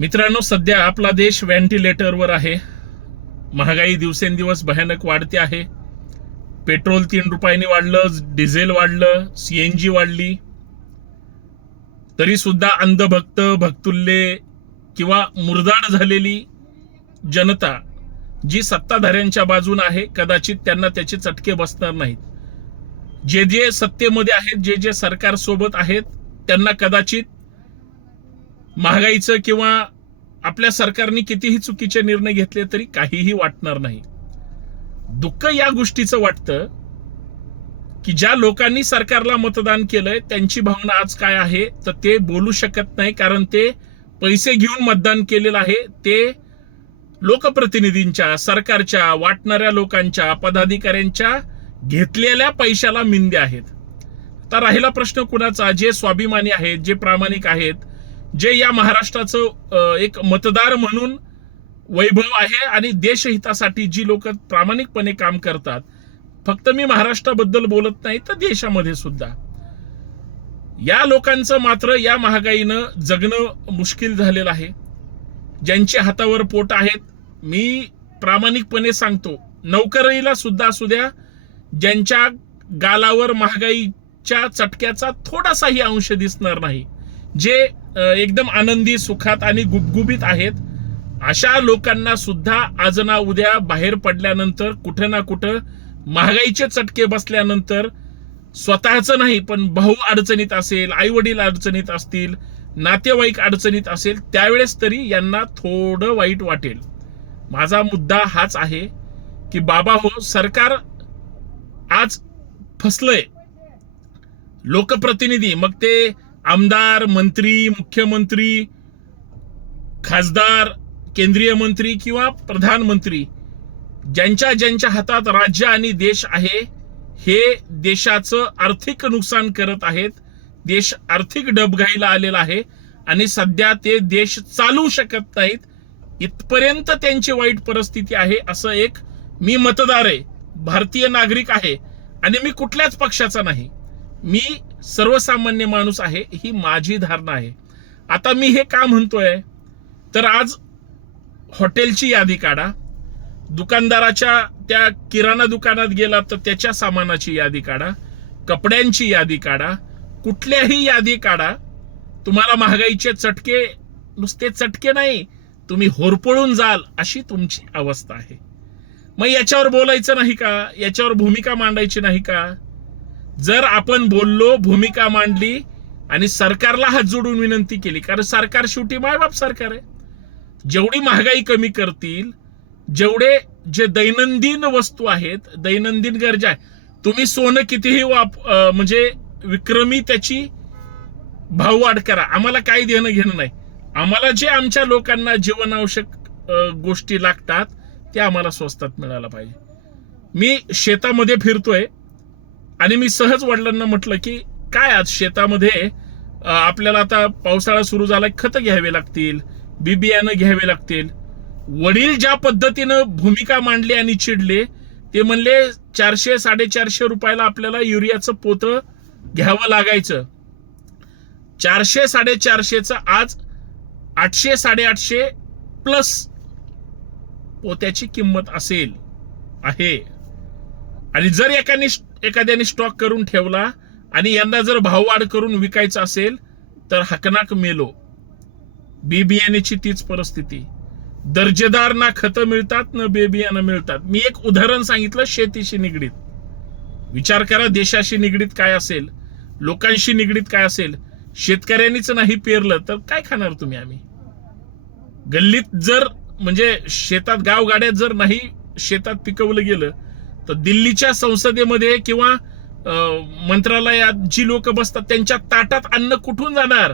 मित्रांनो, सध्या आपला देश व्हेंटिलेटरवर आहे. महागाई दिवसेंदिवस भयानक वाढते आहे. पेट्रोल 3 रुपयांनी वाढलं, डिझेल वाढलं, CNG वाढली. तरी सुद्धा अंधभक्त, भक्तुल्ले किंवा मुरदाड झालेली जनता जी सत्ताधाऱ्यांच्या बाजूने आहे, कदाचित त्यांना त्याचे चटके बसणार नाहीत. जे जे सत्तेमध्ये आहेत, जे जे सरकार सोबत आहेत, त्यांना कदाचित महागाईचं किंवा आपल्या सरकारने कितीही चुकीचे निर्णय घेतले तरी काहीही वाटणार नाही. दुःख या गोष्टीचं वाटतं की ज्या लोकांनी सरकारला मतदान केलंय त्यांची भावना आज काय आहे तर ते बोलू शकत नाही, कारण ते पैसे घेऊन मतदान केलेलं आहे. ते लोकप्रतिनिधींच्या, सरकारच्या, वाटणाऱ्या लोकांच्या, पदाधिकाऱ्यांच्या घेतलेल्या पैशाला मिंदे आहेत. तर राहिला प्रश्न कुणाचा? जे स्वाभिमानी आहेत, जे प्रामाणिक आहेत, जे या महाराष्ट्राचं एक मतदार म्हणून वैभव आहे आणि देशहितासाठी जी लोक प्रामाणिकपणे काम करतात. फक्त मी महाराष्ट्राबद्दल बोलत नाही तर देशामध्ये सुद्धा या लोकांचं मात्र या महागाईनं जगणं मुश्किल झालेलं आहे. ज्यांच्या हातावर पोट आहेत, मी प्रामाणिकपणे सांगतो, नोकरीला सुद्धा असू द्या, ज्यांच्या गालावर महागाईच्या चटक्याचा थोडासाही अंश दिसणार नाही, जे एकदम आनंदी, सुखात आणि गुबगुबीत आहेत, अशा लोकांना सुद्धा आज ना उद्या बाहेर पडल्यानंतर कुठं ना कुठं महागाईचे चटके बसल्यानंतर स्वतःचं नाही पण भाऊ अडचणीत असेल, आई वडील अडचणीत असतील, नातेवाईक अडचणीत असेल, त्यावेळेस तरी यांना थोडं वाईट वाटेल. माझा मुद्दा हाच आहे की बाबा हो, सरकार आज फसलंय. लोकप्रतिनिधी, मग ते आमदार, मंत्री, मुख्यमंत्री, खासदार, केंद्रीय मंत्री किंवा प्रधानमंत्री, ज्यांच्या ज्यांच्या हातात राज्य आणि देश आहे, हे देशाचं आर्थिक नुकसान करत आहेत. देश आर्थिक डबघाईला आलेला आहे आणि सध्या ते देश चालवू शकत नाहीत. इथपर्यंत त्यांची वाईट परिस्थिती आहे. असं एक मी मतदार आहे, भारतीय नागरिक आहे आणि मी कुठल्याच पक्षाचा नाही, मी सर्वसामान्य माणूस आहे, ही माझी धारणा आहे. आता मी हे का म्हणतोय तर आज हॉटेलची यादी काढा, दुकानदाराच्या त्या किराणा दुकानात गेला तर त्याच्या सामानाची यादी काढा, कपड्यांची यादी काढा, कुठल्याही यादी काढा, तुम्हाला महागाईचे चटके, नुसते चटके नाही, तुम्ही होरपळून जाल अशी तुमची अवस्था आहे. मग याच्यावर बोलायचं नाही का? याच्यावर भूमिका मांडायची नाही का? जर आपण बोललो, भूमिका मांडली आणि सरकारला हात जोडून विनंती केली, कारण सरकार शेवटी मायबाप सरकार आहे, जेवढी महागाई कमी करतील, जेवढे जे दैनंदिन वस्तू आहेत, दैनंदिन गरजा आहे, तुम्ही सोनं कितीही म्हणजे विक्रमी त्याची भाववाढ करा, आम्हाला काही देणं घेणं नाही. आम्हाला जे आमच्या लोकांना जीवनावश्यक गोष्टी लागतात ते आम्हाला स्वस्तात मिळायला पाहिजे. मी शेतामध्ये फिरतोय आणि मी सहज वडिलांना म्हटलं की काय आज शेतामध्ये आपल्याला आता पावसाळा सुरू झालाय, खतं घ्यावे लागतील, बी बियाणं घ्यावे लागतील. वडील ज्या पद्धतीनं भूमिका मांडली आणि चिडले, ते म्हणले 400-450 रुपयाला आपल्याला युरियाचं पोतं घ्यावं लागायचं. 400-450चं आज 800-850 प्लस पोत्याची किंमत असेल आहे. आणि जर एखाद्याने स्टॉक करून ठेवला आणि यंदा जर भाववाढ करून विकायचा असेल तर हकनाक मेलो. बी बियाण्याची तीच परिस्थिती. दर्जेदार ना खतं मिळतात ना बी बियाणं मिळतात. मी एक उदाहरण सांगितलं शेतीशी निगडीत. विचार करा, देशाशी निगडीत काय असेल, लोकांशी निगडीत काय असेल. शेतकऱ्यांनीच नाही पेरलं तर काय खाणार तुम्ही? आम्ही गल्लीत जर म्हणजे शेतात, गावगाड्यात जर नाही शेतात पिकवलं गेलं तर दिल्लीच्या संसदेमध्ये किंवा मंत्रालयात जी लोक बसतात त्यांच्या ताटात अन्न कुठून जाणार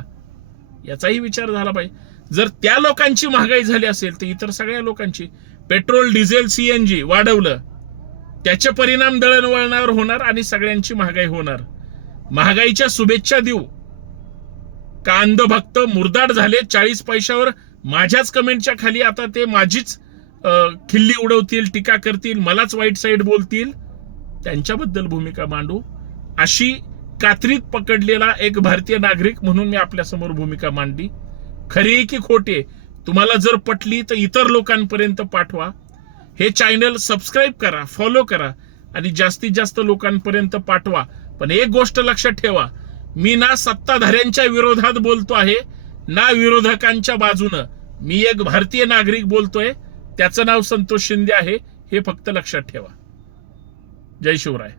याचाही विचार झाला पाहिजे. जर त्या लोकांची महागाई झाली असेल तर इतर सगळ्या लोकांची, पेट्रोल, डिझेल, CNG वाढवलं, त्याचे परिणाम दळणवळणावर होणार आणि सगळ्यांची महागाई होणार. महागाईच्या शुभेच्छा देऊ का अंधभक्त मुरदाड झाले 40 पैशावर? माझ्याच कमेंटच्या खाली आता ते माझीच खिल्ली उडवतील, टीका करतील, मलाच वाईट साईड बोलतील. त्यांच्याबद्दल भूमिका मांडू अशी कात्रीत पकडलेला एक भारतीय नागरिक म्हणून मी आपल्या समोर भूमिका मांडली. खरी की खोटे? तुम्हाला जर पटली तर इतर लोकांपर्यंत पाठवा. हे चॅनल सबस्क्राईब करा, फॉलो करा आणि जास्तीत जास्त लोकांपर्यंत पाठवा. पण एक गोष्ट लक्षात ठेवा, मी ना सत्ताधाऱ्यांच्या विरोधात बोलतो आहे ना विरोधकांच्या बाजूनं. मी एक भारतीय नागरिक बोलतोय, त्याचं नाव संतोष शिंदे आहे, हे फक्त लक्षात ठेवा. जय शिवराय.